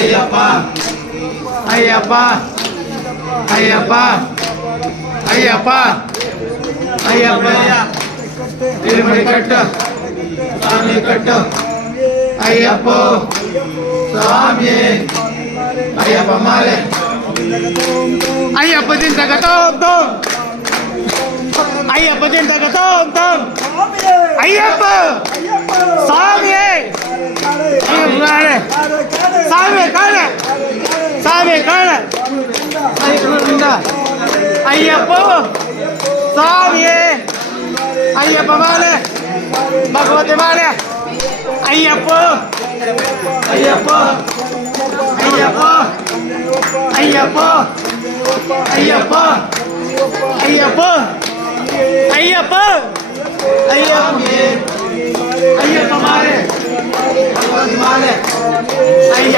ஐயப்பா ஐயப்பா ஐயப்பா ஐயப்பா ஐயப்பா திருமணி கட்டு சாமி கட்டு ஐயப்போ சாமி ஐயப்ப மாலே ஐயப்ப திண்டக தோம் தோம் ஐயப்ப திண்டக தோம் தோம் ஐயப்ப சாமியே சாமி காண சாமி காண ஐயப்போ சாமியே ஐயப்ப மாலே பகவதி மாலே ஐயப்போ ஐயப்போ ஐயப்போ ஐயப்போ ஐயப்போ ஐயப்போ ஐயப்போ ஐயப்போ ஐயப்ப மாலே பகவதி மாலே ஐயா